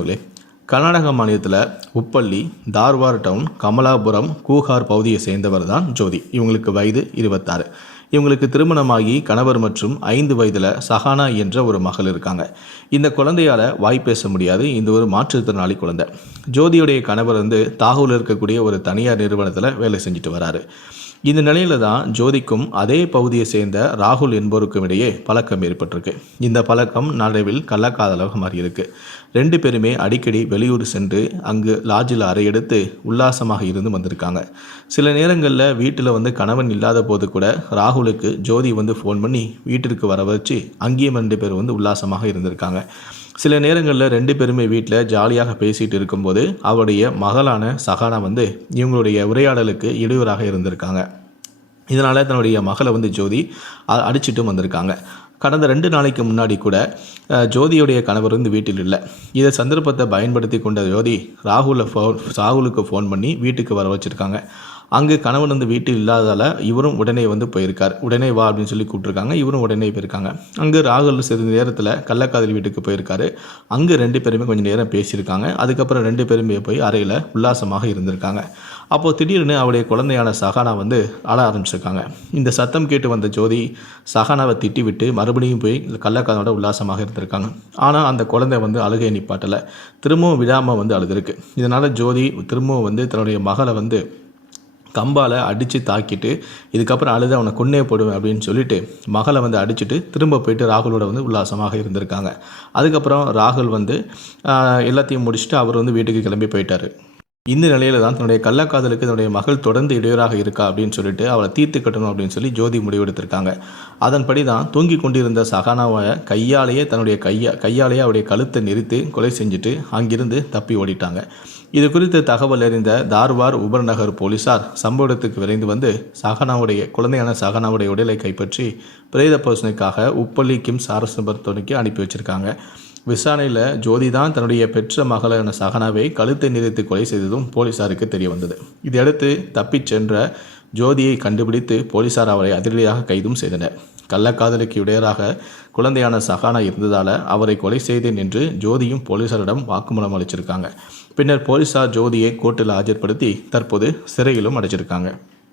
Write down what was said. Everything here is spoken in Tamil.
நண்பர்களே கர்நாடக மாநிலத்தில் உப்பள்ளி தார்வார் டவுன் கமலாபுரம் கூகார் பகுதியை சேர்ந்தவர் தான் ஜோதி. இவங்களுக்கு வயது இருபத்தாறு. இவங்களுக்கு திருமணமாகி கணவர் மற்றும் ஐந்து வயதில் சஹானா என்ற ஒரு மகள் இருக்காங்க. இந்த குழந்தையால் வாய் பேச முடியாது. இந்த ஒரு மாற்றுத்திறனாளி குழந்தை. ஜோதியுடைய கணவர் வந்து தாகூரில் இருக்கக்கூடிய ஒரு தனியார் நிறுவனத்தில் வேலை செஞ்சுட்டு வராரு. இந்த நிலையில தான் ஜோதிக்கும் அதே பகுதியை சேர்ந்த ராகுல் என்பவருக்கும் இடையே பழக்கம் ஏற்பட்டிருக்கு. இந்த பழக்கம் நாளடைவில் கள்ளக்காதலாக மாறியிருக்கு. ரெண்டு பேருமே அடிக்கடி வெளியூர் சென்று அங்கு லாட்ஜில் அறையெடுத்து உல்லாசமாக இருந்து வந்திருக்காங்க. சில நேரங்களில் வீட்டில் வந்து கணவன் இல்லாத போது கூட ராகுலுக்கு ஜோதி வந்து ஃபோன் பண்ணி வீட்டிற்கு வர வச்சு அங்கேயும் ரெண்டு பேர் வந்து உல்லாசமாக இருந்திருக்காங்க. சில நேரங்களில் ரெண்டு பேருமே வீட்டில் ஜாலியாக பேசிகிட்டு இருக்கும்போது அவருடைய மகளான சகானா வந்து இவங்களுடைய உரையாடலுக்கு இடையூறாக இருந்திருக்காங்க. இதனால் தன்னுடைய மகளை வந்து ஜோதி அடிச்சிட்டும் வந்திருக்காங்க. கடந்த ரெண்டு நாளைக்கு முன்னாடி கூட ஜோதியுடைய கணவர் வந்து வீட்டில் இல்லை. இதை சந்தர்ப்பத்தை பயன்படுத்தி கொண்ட ஜோதி ராகுலை ஃபோன் ராகுலுக்கு ஃபோன் பண்ணி வீட்டுக்கு வர வச்சுருக்காங்க. அங்கு கணவன் வந்து வீட்டில் இல்லாததால் இவரும் உடனே வந்து போயிருக்கார். உடனே வா அப்படின்னு சொல்லி கூப்பிட்ருக்காங்க இவரும் உடனே போயிருக்காங்க. அங்கு ராகுல் சிறிது நேரத்தில் கள்ளக்காதல் வீட்டுக்கு போயிருக்காரு. அங்கே ரெண்டு பேருமே கொஞ்சம் நேரம் பேசியிருக்காங்க. அதுக்கப்புறம் ரெண்டு பேருமே போய் அறையில் உல்லாசமாக இருந்திருக்காங்க. அப்போது திடீர்னு அவருடைய குழந்தையான சஹானா வந்து அழ ஆரம்பிச்சிருக்காங்க. இந்த சத்தம் கேட்டு வந்த ஜோதி சஹானாவை திட்டி விட்டு மறுபடியும் போய் கள்ளக்காதனோட உல்லாசமாக இருந்திருக்காங்க. ஆனால் அந்த குழந்தை வந்து அழுகை நிப்பாட்டலை. திரும்பவும் விடாமல் வந்து அழுதுருக்கு. இதனால் ஜோதி திரும்பவும் வந்து தன்னுடைய மகளை வந்து கம்பால் அடித்து தாக்கிட்டு இதுக்கப்புறம் அழுது அவனை கொன்னே போடுவேன் அப்படின்னு சொல்லிட்டு மகளை வந்து அடிச்சுட்டு திரும்ப போயிட்டு ராகுலோட வந்து உல்லாசமாக இருந்திருக்காங்க. அதுக்கப்புறம் ராகுல் வந்து எல்லாத்தையும் முடிச்சுட்டு அவர் வந்து வீட்டுக்கு கிளம்பி போயிட்டார். இந்த நிலையில தான் தன்னுடைய கள்ளக்காதலுக்கு தன்னுடைய மகள் தொடர்ந்து இடையூறாக இருக்கா அப்படின்னு சொல்லிட்டு அவளை தீர்த்து கட்டணும் அப்படின்னு சொல்லி ஜோதி முடிவெடுத்திருக்காங்க அதன்படி தான் தூங்கி கொண்டிருந்த சகானாவை கையாலேயே தன்னுடைய கையா கையாலேயே அவருடைய கழுத்தை நெரித்து கொலை செஞ்சுட்டு அங்கிருந்து தப்பி ஓடிட்டாங்க. இது குறித்து தகவல் அறிந்த தார்வார் உபர்நகர் போலீசார் சம்பவ இடத்துக்கு விரைந்து வந்து சகனாவுடைய குழந்தையான சகனாவுடைய உடலை கைப்பற்றி பிரேத பரிசோதனைக்காக உப்பள்ளி கிம் அரசு மருத்துவமனைக்கு அனுப்பி வச்சிருக்காங்க. விசாரணையில் ஜோதி தான் தன்னுடைய பெற்ற மகளான சகனாவை கழுத்தை நிறுத்தி கொலை செய்ததும் போலீசாருக்கு தெரிய வந்தது இதையடுத்து தப்பிச் சென்ற ஜோதியை கண்டுபிடித்து போலீசார் அவரை அதிரடியாக கைதும் செய்தனர். கள்ளக்காதலுக்கு இடையராக குழந்தையான சகானா இருந்ததால் அவரை கொலை செய்தேன் என்று ஜோதியும் போலீசாரிடம் வாக்குமூலம் அளிச்சிருக்காங்க. பின்னர் போலீசார் ஜோதியை கோர்ட்டில் ஆஜர்படுத்தி தற்போது சிறையிலும் அடைச்சிருக்காங்க